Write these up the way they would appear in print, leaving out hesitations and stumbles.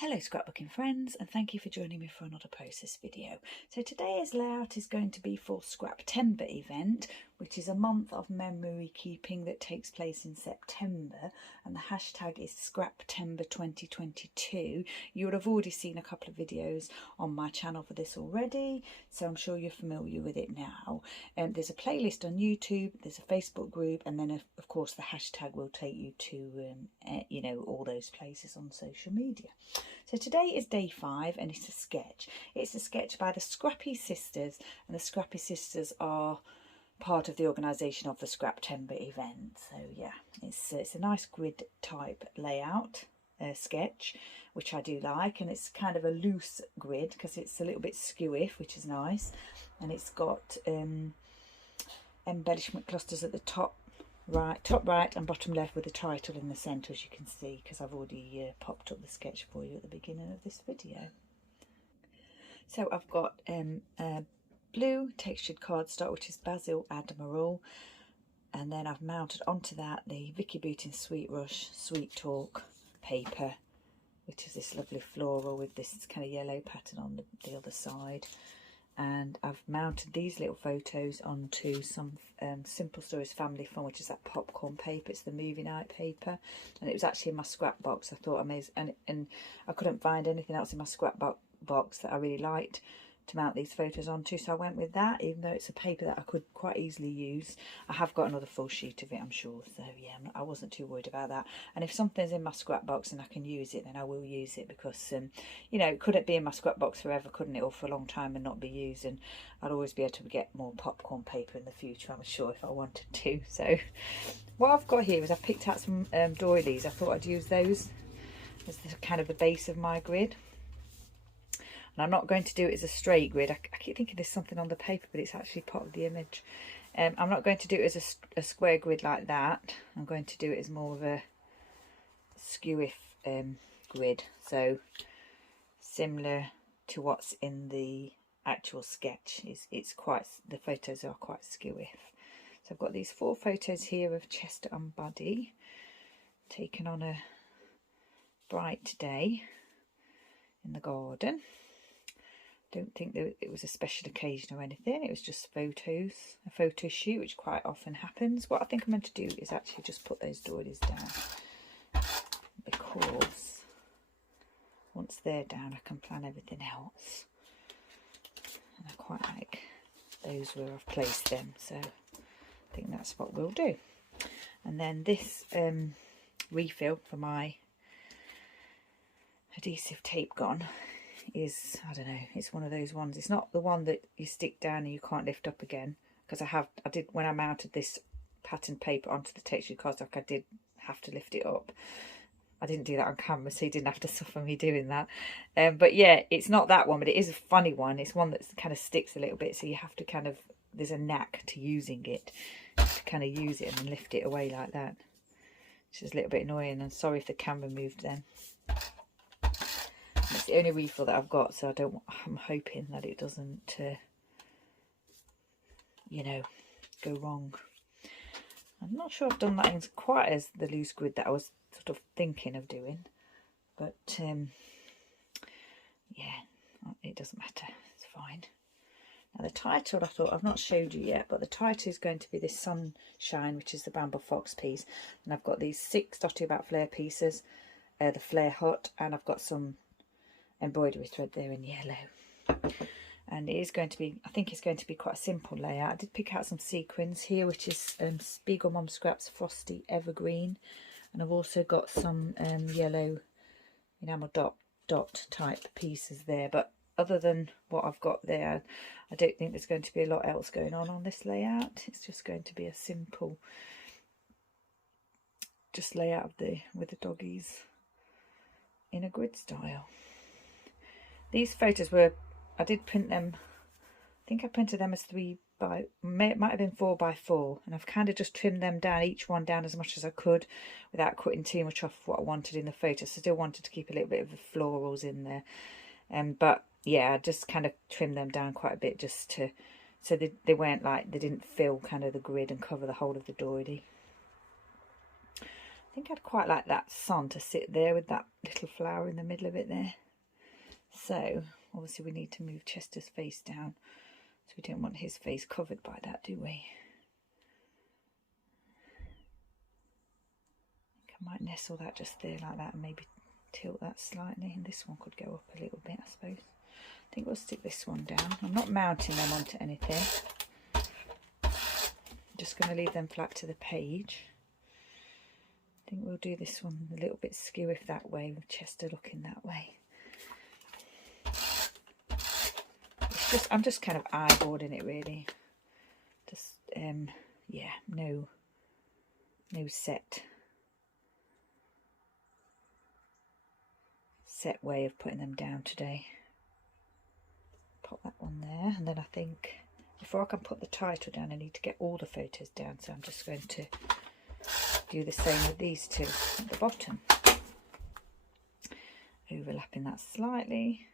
Hello scrapbooking friends, and thank you for joining me for another process video. So today's layout is going to be for Scraptember event, which is a month of memory keeping that takes place in September, and the hashtag is Scraptember 2022. You would have already seen a couple of videos on my channel for this already, so I'm sure you're familiar with it now. There's a playlist on YouTube, there's a Facebook group, and then of course the hashtag will take you to all those places on social media. So today is day 5 and it's a sketch. It's a sketch by the Scrappy Sisters, and the Scrappy Sisters are part of the organisation of the Scraptember event. So yeah, it's a nice grid type layout sketch, which I do like, and it's kind of a loose grid because it's a little bit skewy, which is nice, and it's got embellishment clusters at the top right and bottom left with the title in the centre, as you can see, because I've already popped up the sketch for you at the beginning of this video. So I've got blue textured cardstock, which is Bazzill Admiral, and then I've mounted onto that the Vicki Boutin Sweet Rush Sweet Talk paper, which is this lovely floral with this kind of yellow pattern on the other side. And I've mounted these little photos onto some Simple Stories Family Fun, which is that popcorn paper. It's the movie night paper, and it was actually in my scrap box. I thought amazing, and I couldn't find anything else in my scrap box that I really liked to mount these photos onto, so I went with that, even though it's a paper that I could quite easily use. I have got another full sheet of it, I'm sure, so yeah, I wasn't too worried about that. And if something's in my scrap box and I can use it, then I will use it, because it couldn't be in my scrap box forever, couldn't it, or for a long time and not be used, and I'd always be able to get more popcorn paper in the future, I'm sure, if I wanted to. So what I've got here is I've picked out some doilies. I thought I'd use those as the kind of the base of my grid. And I'm not going to do it as a straight grid. I keep thinking there's something on the paper, but it's actually part of the image. I'm not going to do it as a square grid like that. I'm going to do it as more of a skew grid. So similar to what's in the actual sketch. The photos are quite skew. So I've got these 4 photos here of Chester and Buddy taken on a bright day in the garden. Don't think that it was a special occasion or anything, it was just photos, a photo shoot, which quite often happens. What I think I'm going to do is actually just put those doilies down, because once they're down I can plan everything else, and I quite like those where I've placed them, so I think that's what we'll do. And then this refill for my adhesive tape gun is, I don't know, it's one of those ones. It's not the one that you stick down and you can't lift up again, because I did when I mounted this patterned paper onto the textured cardstock, I did have to lift it up. I didn't do that on camera, so you didn't have to suffer me doing that. But yeah, it's not that one, but it is a funny one. It's one that kind of sticks a little bit, so you have to kind of, there's a knack to using it, to kind of use it and then lift it away like that, which is a little bit annoying. And sorry if the camera moved then. It's the only refill that I've got, so I'm hoping that it doesn't, go wrong. I'm not sure I've done that in quite as the loose grid that I was sort of thinking of doing, but yeah, it doesn't matter, it's fine. Now the title, I thought I've not showed you yet, but the title is going to be this Sunshine, which is the Bramble Fox piece, and I've got these 6 Dotty About Flair pieces, the Flair Hut, and I've got some embroidery thread there in yellow. And it is going to be, I think it's going to be quite a simple layout. I did pick out some sequins here, which is Spiegelmomscraps Frosty Evergreen, and I've also got some yellow enamel dot type pieces there. But other than what I've got there, I don't think there's going to be a lot else going on this layout. It's just going to be a simple just layout with the doggies in a grid style. These photos I did print them, I think I printed them as it might have been 4x4, and I've kind of just trimmed them down, each one down as much as I could without cutting too much off what I wanted in the photos. I still wanted to keep a little bit of the florals in there, but yeah, I just kind of trimmed them down quite a bit just to, so they weren't like, they didn't fill kind of the grid and cover the whole of the doily. I think I'd quite like that sun to sit there with that little flower in the middle of it there. So obviously we need to move Chester's face down, so we don't want his face covered by that, do we? I might nestle that just there like that and maybe tilt that slightly, and this one could go up a little bit, I suppose. I think we'll stick this one down. I'm not mounting them onto anything. I'm just going to leave them flat to the page. I think we'll do this one a little bit skew if that way, with Chester looking that way. It's just, I'm just kind of eyeballing it really. Just yeah, no set way of putting them down today. Pop that one there, and then I think before I can put the title down I need to get all the photos down, so I'm just going to do the same with these two at the bottom, overlapping that slightly,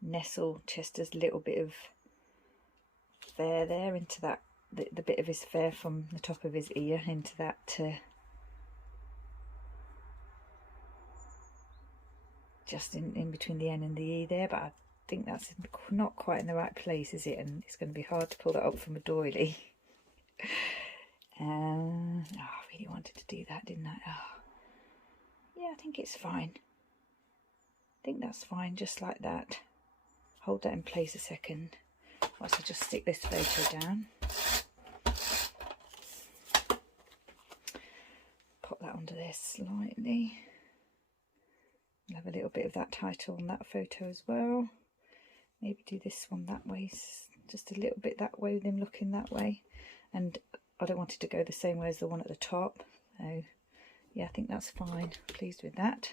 nestle Chester's little bit of fur there into that, the bit of his fur from the top of his ear into that just in between the N and the E there, but I think that's not quite in the right place, is it? And it's going to be hard to pull that up from a doily. Oh, I really wanted to do that, didn't I? Oh. Yeah, I think it's fine. I think that's fine, just like that. Hold that in place a second whilst I just stick this photo down. Pop that under there slightly. I'll have a little bit of that title on that photo as well. Maybe do this one that way, just a little bit that way with him looking that way. And I don't want it to go the same way as the one at the top. So yeah, I think that's fine. Pleased with that.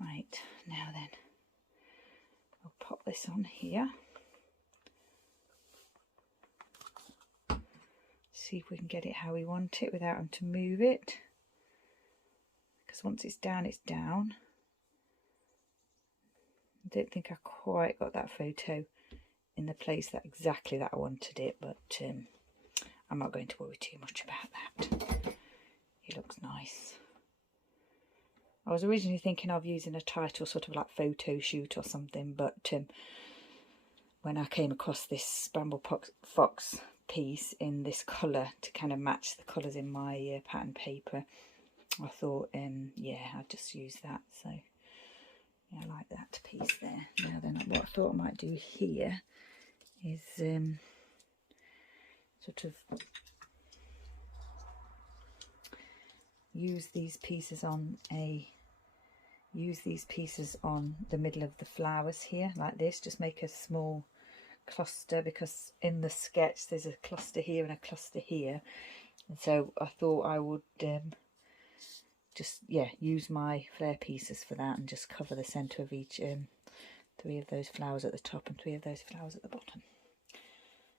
Right, now then, I'll pop this on here. See if we can get it how we want it without having to move it. Because once it's down, it's down. I don't think I quite got that photo in the place that exactly that I wanted it, but I'm not going to worry too much about that. It looks nice. I was originally thinking of using a title sort of like photo shoot or something, but when I came across this Bramble Fox piece in this colour to kind of match the colours in my pattern paper, I thought yeah, I'd just use that. So yeah, I like that piece there. Now then, what I thought I might do here is sort of use these pieces on the middle of the flowers here like this. Just make a small cluster, because in the sketch there's a cluster here and a cluster here, and so I thought I would just use my Flair pieces for that and just cover the centre of each 3 of those flowers at the top and 3 of those flowers at the bottom.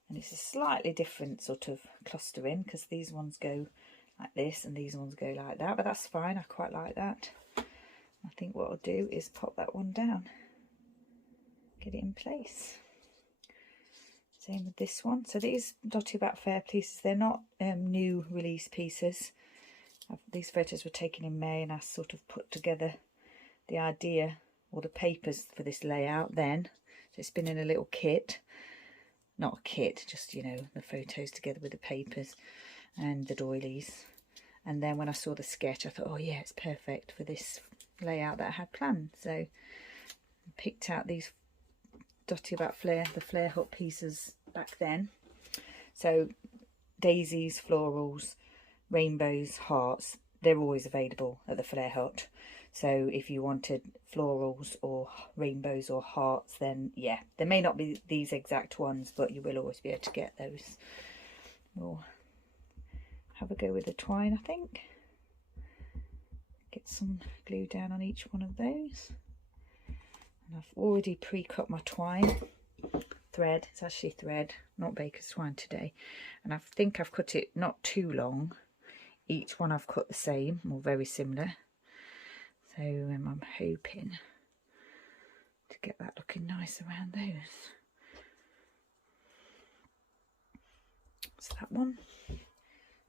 And it's a slightly different sort of clustering, because these ones go like this and these ones go like that, but that's fine. I quite like that. I think what I'll do is pop that one down, get it in place. Same with this one. So these Dotty About Fair pieces, they're not new release pieces. These photos were taken in May, and I sort of put together the idea or the papers for this layout then. So it's been in a little kit. Not a kit, just, you know, the photos together with the papers and the doilies. And then when I saw the sketch, I thought, oh yeah, it's perfect for this layout that I had planned. So I picked out these Dotty About Flair, the Flair Hut pieces back then. So daisies, florals, rainbows, hearts, they're always available at the Flair Hut. So if you wanted florals or rainbows or hearts, then yeah, there may not be these exact ones, but you will always be able to get those. We'll have a go with the twine, I think. Get some glue down on each one of those. And I've already pre-cut my twine thread. It's actually thread, not baker's twine today. And I think I've cut it not too long. Each one I've cut the same or very similar. So I'm hoping to get that looking nice around those. That's that one.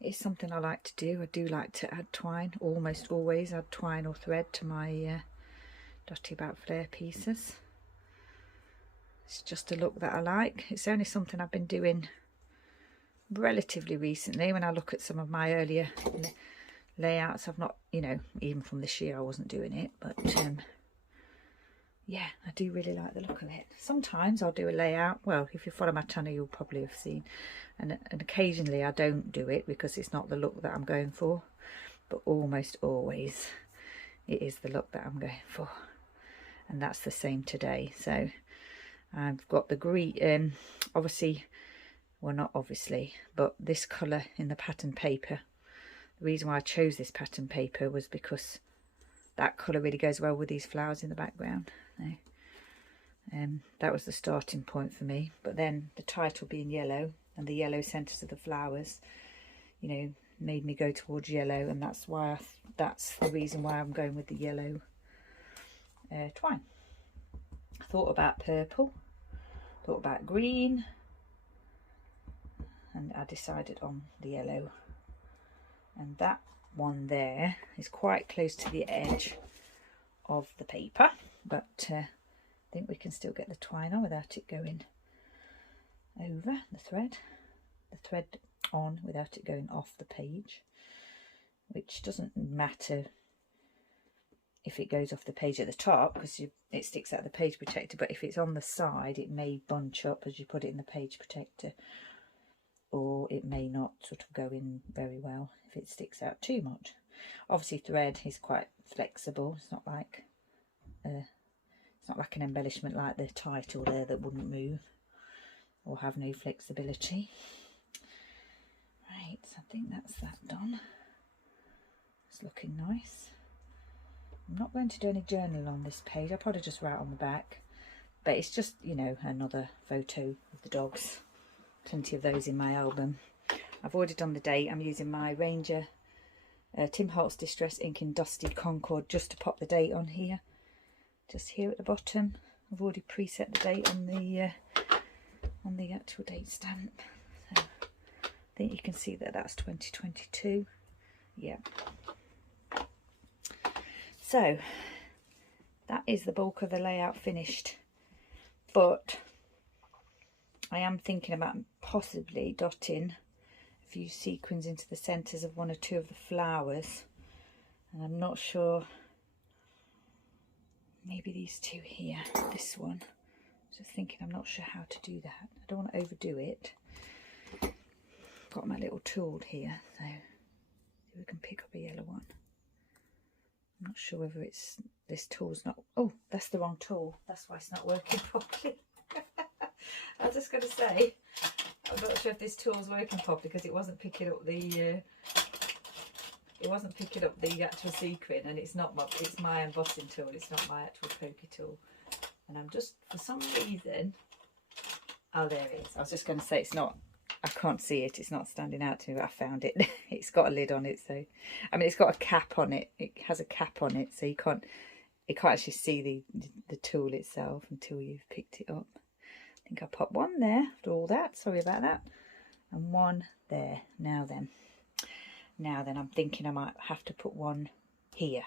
It's something I like to do. I do like to add twine, almost always add twine or thread to my Dotty About Flair pieces. It's just a look that I like. It's only something I've been doing relatively recently. When I look at some of my earlier layouts, I've not, you know, even from this year I wasn't doing it, but yeah, I do really like the look of it. Sometimes I'll do a layout. Well, if you follow my channel, you'll probably have seen. And occasionally I don't do it because it's not the look that I'm going for. But almost always it is the look that I'm going for. And that's the same today. So I've got the green, obviously, well not obviously, but this colour in the pattern paper. The reason why I chose this pattern paper was because that colour really goes well with these flowers in the background. That was the starting point for me. But then the title being yellow and the yellow centres of the flowers, you know, made me go towards yellow, and that's why that's the reason why I'm going with the yellow twine. I thought about purple, thought about green, and I decided on the yellow. And that one there is quite close to the edge of the paper, but I think we can still get the twine on without it going over the thread on without it going off the page, which doesn't matter if it goes off the page at the top because it sticks out the page protector, but if it's on the side it may bunch up as you put it in the page protector, or it may not sort of go in very well if it sticks out too much. Obviously thread is quite flexible. It's not like an embellishment like the title there that wouldn't move or have no flexibility. Right, so I think that's that done. It's looking nice. I'm not going to do any journal on this page. I'll probably just write on the back, but it's just, you know, another photo of the dogs. Plenty of those in my album. I've already done the date. I'm using my Ranger Tim Holtz Distress Ink in Dusty Concord just to pop the date on here. Just here at the bottom. I've already preset the date on the actual date stamp. So I think you can see that that's 2022. Yeah. So that is the bulk of the layout finished. But I am thinking about possibly dotting a few sequins into the centres of one or two of the flowers. And I'm not sure, maybe these two here, this one. Just thinking, I'm not sure how to do that. I don't want to overdo it. Got my little tool here, so we can pick up a yellow one. I'm not sure whether it's, this tool's not, oh, that's the wrong tool. That's why it's not working properly. I was just going to say, I'm not sure if this tool's working properly because it wasn't picking up the actual sequin, and it's not my, it's my embossing tool. It's not my actual pokey tool. And I'm just, for some reason, oh, there it is. I was just going to say it's not, I can't see it. It's not standing out to me, but I found it. It's got a lid on it, so I mean, it's got a cap on it. It has a cap on it, so you can't actually see the tool itself until you've picked it up. I think I popped one there after all that. Sorry about that. And one there. Now then, I'm thinking I might have to put one here.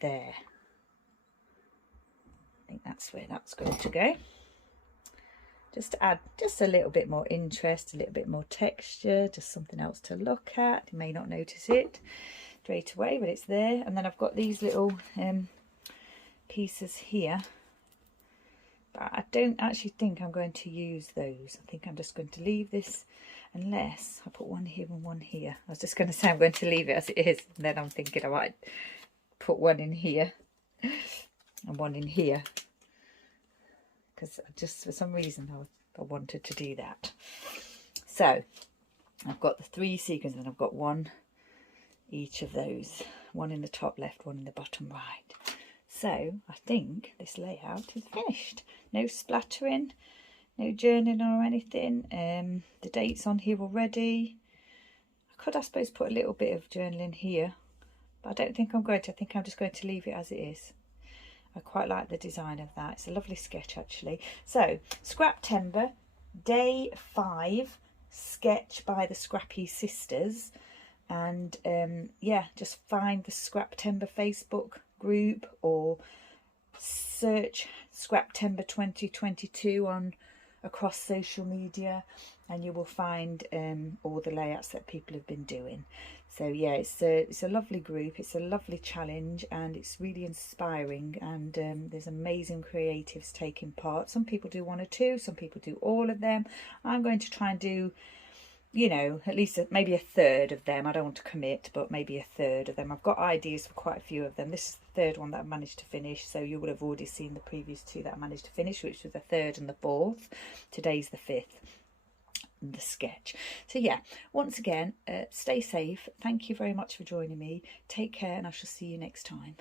There. I think that's where that's going to go. Just to add just a little bit more interest, a little bit more texture, just something else to look at. You may not notice it straight away, but it's there. And then I've got these little pieces here. But I don't actually think I'm going to use those. I think I'm just going to leave this, unless I put one here and one here. I was just going to say I'm going to leave it as it is, and then I'm thinking I might put one in here and one in here, because just for some reason I wanted to do that. So I've got the 3 sequins, and I've got one each of those, one in the top left, one in the bottom right. So I think this layout is finished. No splattering, no journaling or anything. The date's on here already. I could, I suppose, put a little bit of journaling here, but I don't think I'm going to. I think I'm just going to leave it as it is. I quite like the design of that. It's a lovely sketch, actually. So, Scraptember, day 5, sketch by the Scrappy Sisters. And yeah, just find the Scraptember Facebook group or search Scraptember 2022 on across social media, and you will find all the layouts that people have been doing. So yeah, it's a lovely group, it's a lovely challenge, and it's really inspiring, and there's amazing creatives taking part. Some people do one or two, some people do all of them. I'm going to try and do, you know, at least maybe a third of them. I don't want to commit, but maybe a third of them. I've got ideas for quite a few of them. This is the third one that I've managed to finish, so you would have already seen the previous two that I managed to finish, which was the third and the fourth. Today's the fifth, the sketch. So yeah, once again, stay safe. Thank you very much for joining me. Take care, and I shall see you next time.